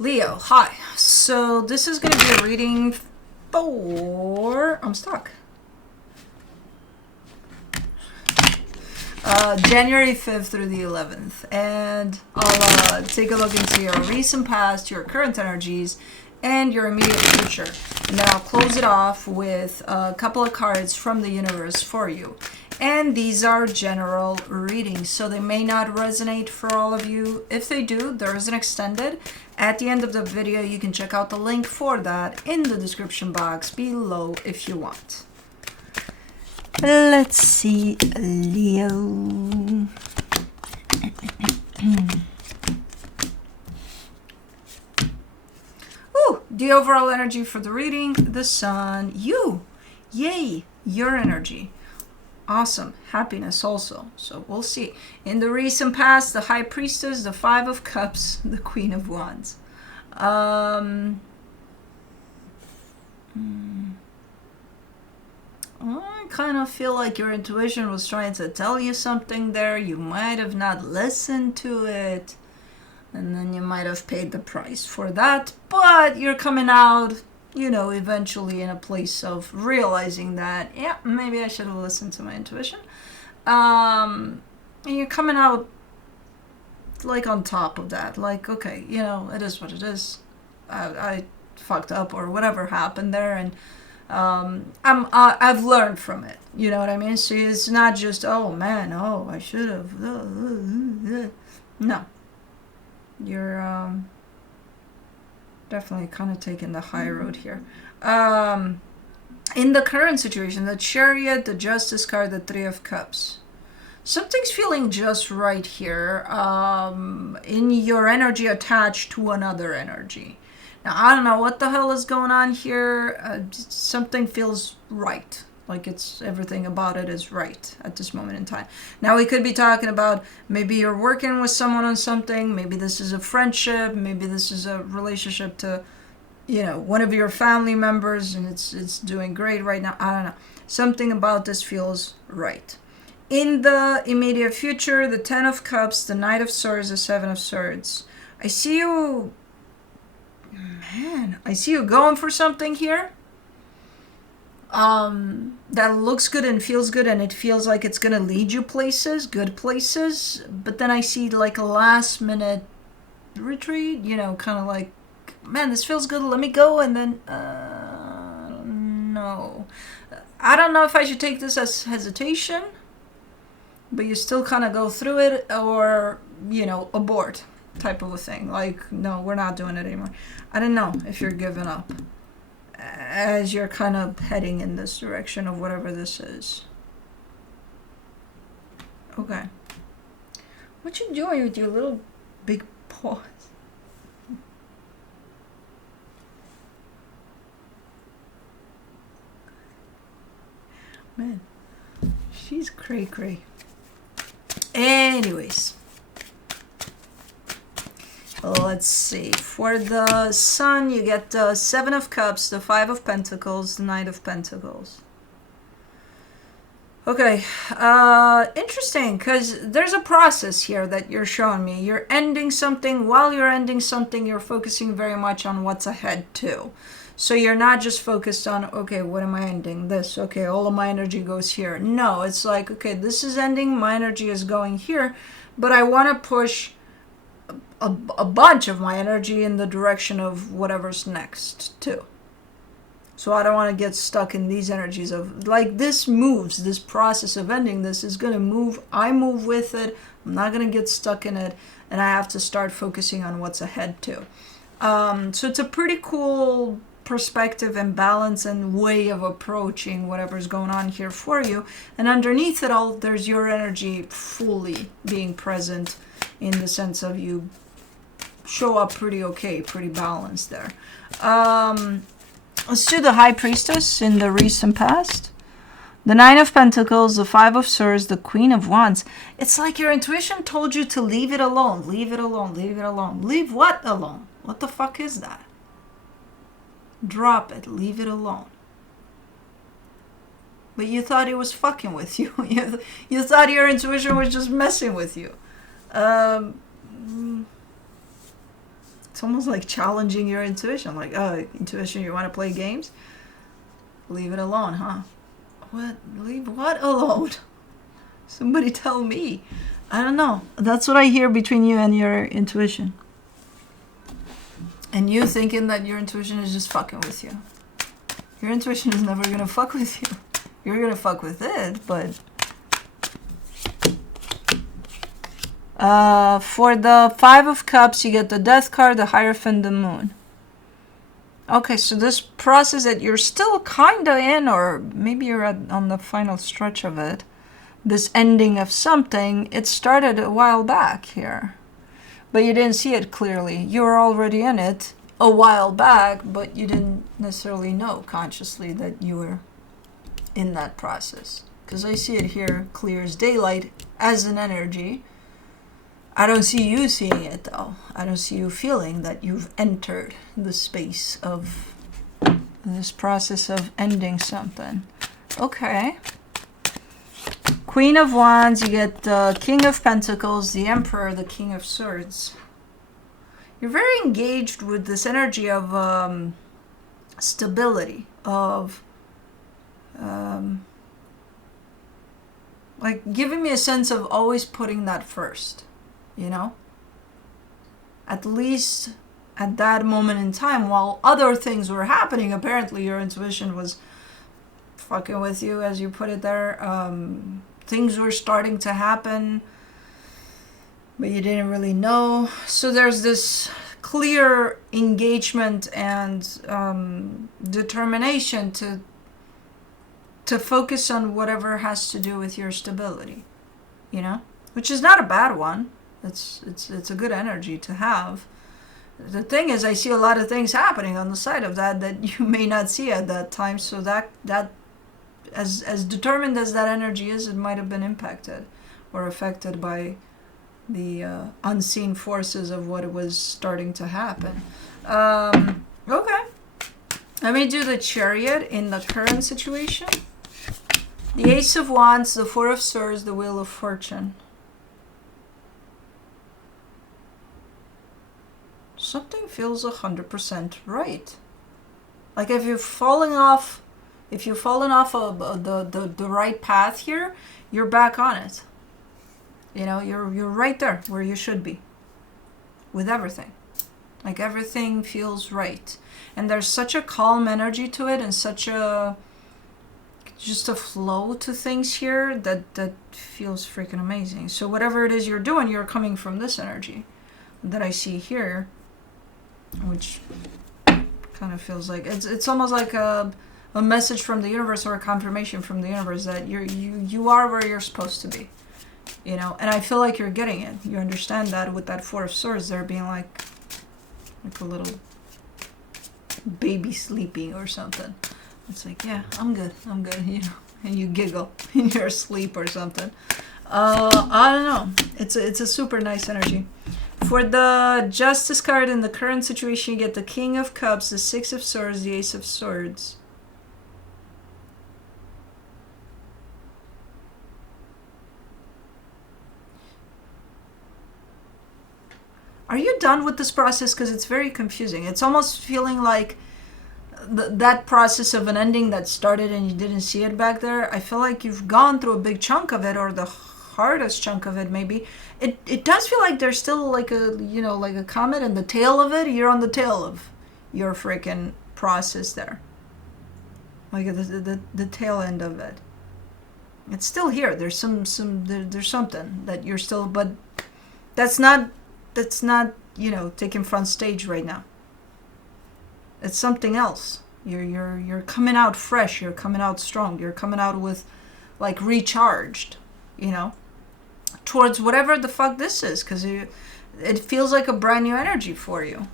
Leo, hi. So this is going to be a reading for... I'm stuck. January 5th through the 11th. And I'll take a look into your recent past, your current energies, and your immediate future. And then I'll close it off with a couple of cards from the universe for you. And these are general readings, so they may not resonate for all of you. If they do, there is an extended. At the end of the video, you can check out the link for that in the description box below if you want. Let's see, Leo. Ooh, the overall energy for the reading, the sun, you. Yay, your energy. Awesome. Happiness also. So we'll see. In the recent past, the High Priestess, the Five of Cups, the Queen of Wands. I kind of feel like your intuition was trying to tell you something there. You might have not listened to it. And then you might have paid the price for that. But you're coming out, you know, eventually in a place of realizing that, yeah, maybe I should have listened to my intuition. And you're coming out like on top of that. Like, okay, you know, it is what it is. I fucked up or whatever happened there. And I've learned from it. You know what I mean? So it's not just, oh man, oh, I should have. No. You're definitely kind of taking the high road here. In the current situation, the Chariot, the Justice card, the Three of Cups. Something's feeling just right here in your energy attached to another energy. Now, I don't know what the hell is going on here. Something feels right. Like it's everything about it is right at this moment in time. Now we could be talking about maybe you're working with someone on something. Maybe this is a friendship. Maybe this is a relationship to, you know, one of your family members, and it's doing great right now. I don't know. Something about this feels right. In the immediate future, the Ten of Cups, the Knight of Swords, the Seven of Swords. I see you. Man, I see you going for something here. That looks good and feels good, and it feels like it's gonna lead you places, good places. But then I see like a last minute retreat, you know, kind of like, man, this feels good, let me go. And then no, I don't know if I should take this as hesitation, but you still kind of go through it, or, you know, abort type of a thing. Like, no, we're not doing it anymore. I don't know if you're giving up as you're kind of heading in this direction of whatever this is. Okay. What you doing with your little big paws? Man, she's cray-cray. Anyways. Let's see. For the Sun, you get the Seven of Cups, the Five of Pentacles, the Knight of Pentacles. Okay, interesting, because there's a process here that you're showing me. You're ending something. While you're ending something, you're focusing very much on what's ahead, too. So you're not just focused on, okay, what am I ending? This, okay, all of my energy goes here. No, it's like, okay, this is ending, my energy is going here, but I want to push a bunch of my energy in the direction of whatever's next too. So I don't want to get stuck in these energies of, like, this moves, this process of ending this is going to move. I move with it. I'm not going to get stuck in it, and I have to start focusing on what's ahead too. So it's a pretty cool perspective and balance and way of approaching whatever's going on here for you. And underneath it all, there's your energy fully being present in the sense of you show up pretty okay, pretty balanced there. Let's do the High Priestess in the recent past. The Nine of Pentacles, the Five of Swords, the Queen of Wands. It's like your intuition told you to leave it alone, leave it alone, leave it alone. Leave what alone? What the fuck is that? Drop it, leave it alone. But you thought it was fucking with you. You thought your intuition was just messing with you. It's almost like challenging your intuition. Like, oh, intuition, you want to play games? Leave it alone, huh? What? Leave what alone? Somebody tell me. I don't know. That's what I hear between you and your intuition. And you thinking that your intuition is just fucking with you. Your intuition is never gonna fuck with you. You're gonna fuck with it, but... for the Five of Cups, you get the Death card, the Hierophant, the Moon. Okay, so this process that you're still kinda in, or maybe you're on the final stretch of it, this ending of something, it started a while back here. But you didn't see it clearly. You were already in it a while back, but you didn't necessarily know consciously that you were in that process. Because I see it here clear as daylight as an energy. I don't see you seeing it though. I don't see you feeling that you've entered the space of this process of ending something. Okay. Queen of Wands, you get the King of Pentacles, the Emperor, the King of Swords. You're very engaged with this energy of stability, of like giving me a sense of always putting that first, you know? At least at that moment in time, while other things were happening, apparently your intuition was fucking with you, as you put it there. Things were starting to happen, but you didn't really know. So there's this clear engagement and determination to focus on whatever has to do with your stability, you know, which is not a bad one. It's a good energy to have. The thing is, I see a lot of things happening on the side of that you may not see at that time. So that as determined as that energy is, it might have been impacted or affected by the unseen forces of what was starting to happen. Okay. Let me do the Chariot in the current situation. The Ace of Wands, the Four of Swords, the Wheel of Fortune. Something feels 100% right. Like if you've fallen off of the right path here, you're back on it. You know, you're right there where you should be with everything. Like everything feels right. And there's such a calm energy to it and such just a flow to things here that feels freaking amazing. So whatever it is you're doing, you're coming from this energy that I see here, which kind of feels like it's almost like a message from the universe or a confirmation from the universe that you are where you're supposed to be, you know. And I feel like you're getting it. You understand that with that Four of Swords there being like a little baby sleeping or something. It's like, yeah, I'm good, you know, and you giggle in your sleep or something. I don't know. It's a super nice energy. For the Justice card in the current situation, you get the King of Cups, the Six of Swords, the Ace of Swords. Are you done with this process? Because it's very confusing. It's almost feeling like that process of an ending that started and you didn't see it back there. I feel like you've gone through a big chunk of it, or the hardest chunk of it maybe. It does feel like there's still like a comet and the tail of it. You're on the tail of your freaking process there. Like the tail end of it. It's still here. There's there's something that you're still, but that's not taking front stage right now. It's something else. You're coming out fresh. You're coming out strong. You're coming out with like recharged, you know, towards whatever the fuck this is, because it feels like a brand new energy for you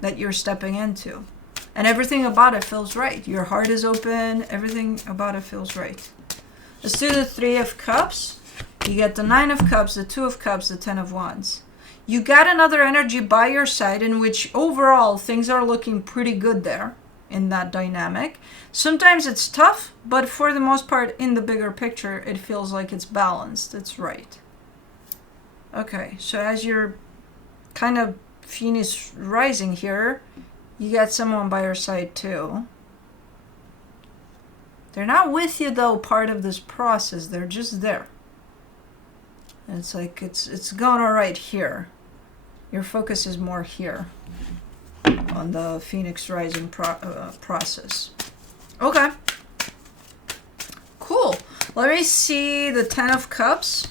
that you're stepping into, and everything about it feels right. Your heart is open. Everything about it feels right. Let's do the Three of Cups. You get the Nine of Cups, the Two of Cups, the Ten of Wands. You got another energy by your side in which overall things are looking pretty good there in that dynamic. Sometimes it's tough, but for the most part, in the bigger picture, it feels like it's balanced. It's right. Okay, so as you're kind of Phoenix rising here, you got someone by your side too. They're not with you though, part of this process. They're just there. And it's like it's going all right here. Your focus is more here on the Phoenix rising process. Okay. Cool. Let me see the 10 of Cups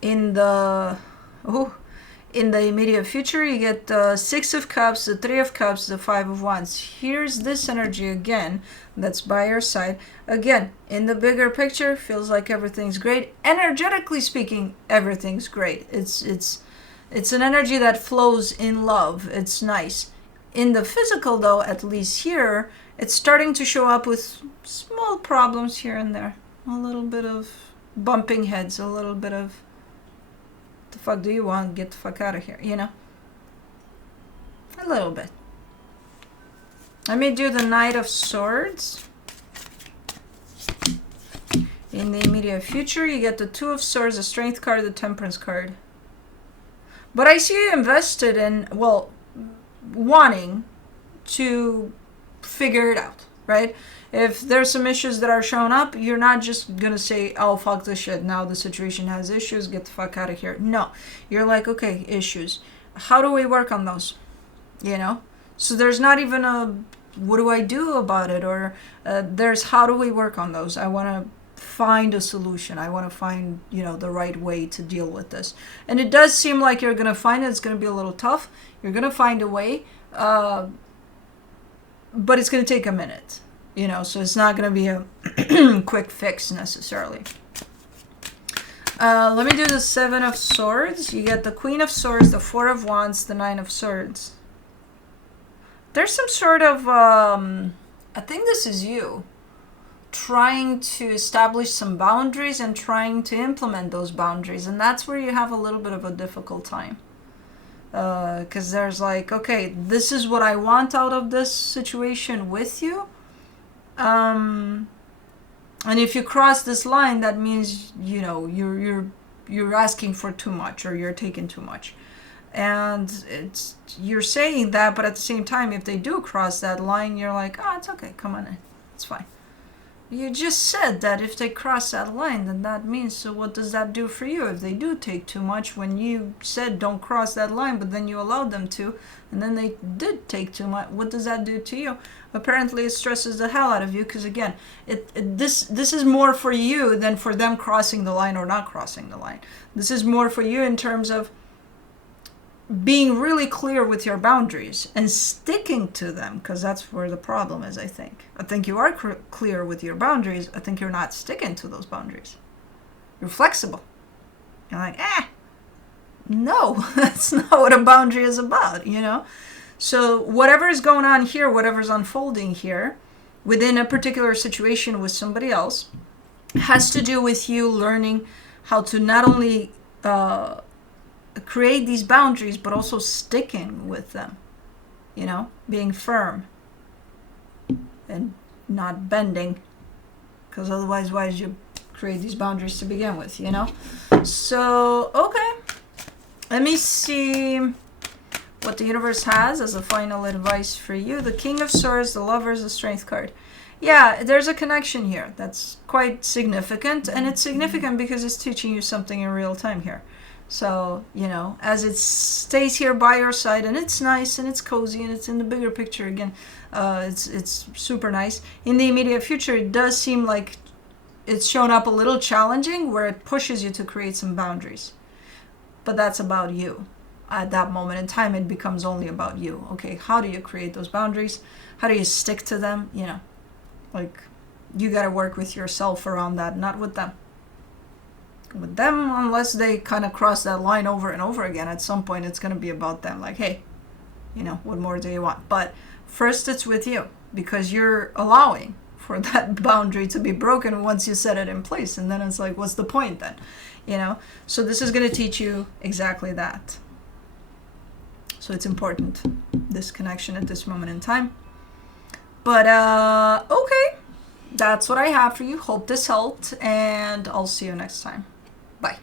in the immediate future. You get the 6 of Cups, the 3 of Cups, the 5 of Wands. Here's this energy again that's by your side. Again, in the bigger picture, feels like everything's great. Energetically speaking, everything's great. It's an energy that flows in love. It's nice. In the physical though, at least here, it's starting to show up with small problems here and there. A little bit of bumping heads, a little bit of, the fuck do you want? Get the fuck out of here, you know? A little bit. Let me do the Knight of Swords. In the immediate future, you get the 2 of Swords, the Strength card, the Temperance card. But I see you invested in, well, wanting to figure it out, right? If there's some issues that are showing up, you're not just gonna say, oh, fuck this shit, now the situation has issues, get the fuck out of here. No, you're like, okay, issues. How do we work on those? You know? So there's not even a, what do I do about it? Or there's, how do we work on those? I want to find a solution. I want to find, you know, the right way to deal with this. And it does seem like you're going to find it. It's going to be a little tough. You're going to find a way. But it's going to take a minute, you know, so it's not going to be a quick fix necessarily. Let me do the 7 of Swords. You get the Queen of Swords, the 4 of Wands, the 9 of Swords. There's some sort of, I think this is you, trying to establish some boundaries and trying to implement those boundaries. And that's where you have a little bit of a difficult time. Because there's like, okay, this is what I want out of this situation with you. And if you cross this line, that means, you know, you're asking for too much, or you're taking too much. And you're saying that, but at the same time, if they do cross that line, you're like, oh, it's okay, come on in, it's fine. You just said that if they cross that line, then that means, so what does that do for you if they do take too much when you said don't cross that line, but then you allowed them to, and then they did take too much? What does that do to you? Apparently it stresses the hell out of you, because again, this is more for you than for them crossing the line or not crossing the line. This is more for you in terms of being really clear with your boundaries and sticking to them, because that's where the problem is. I think you are clear with your boundaries. I think you're not sticking to those boundaries. You're flexible. You're like, no, that's not what a boundary is about, you know? So whatever is going on here, whatever's unfolding here within a particular situation with somebody else has to do with you learning how to not only create these boundaries, but also sticking with them, you know, being firm and not bending, because otherwise why did you create these boundaries to begin with, you know? So, okay, let me see what the universe has as a final advice for you. The King of Swords, the Lovers, the Strength card. Yeah, there's a connection here that's quite significant, and it's significant because it's teaching you something in real time here. So, you know, as it stays here by your side, and it's nice and it's cozy and it's in the bigger picture again, it's super nice. In the immediate future, it does seem like it's shown up a little challenging, where it pushes you to create some boundaries. But that's about you. At that moment in time, it becomes only about you. Okay, how do you create those boundaries? How do you stick to them? You know, like, you got to work with yourself around that, not with them. With them, unless they kind of cross that line over and over again, at some point it's going to be about them, like, hey, you know, what more do you want? But first it's with you, because you're allowing for that boundary to be broken once you set it in place. And then it's like, what's the point then, you know? So this is going to teach you exactly that. So it's important, this connection at this moment in time. But okay, that's what I have for you. Hope this helped, and I'll see you next time. Bye.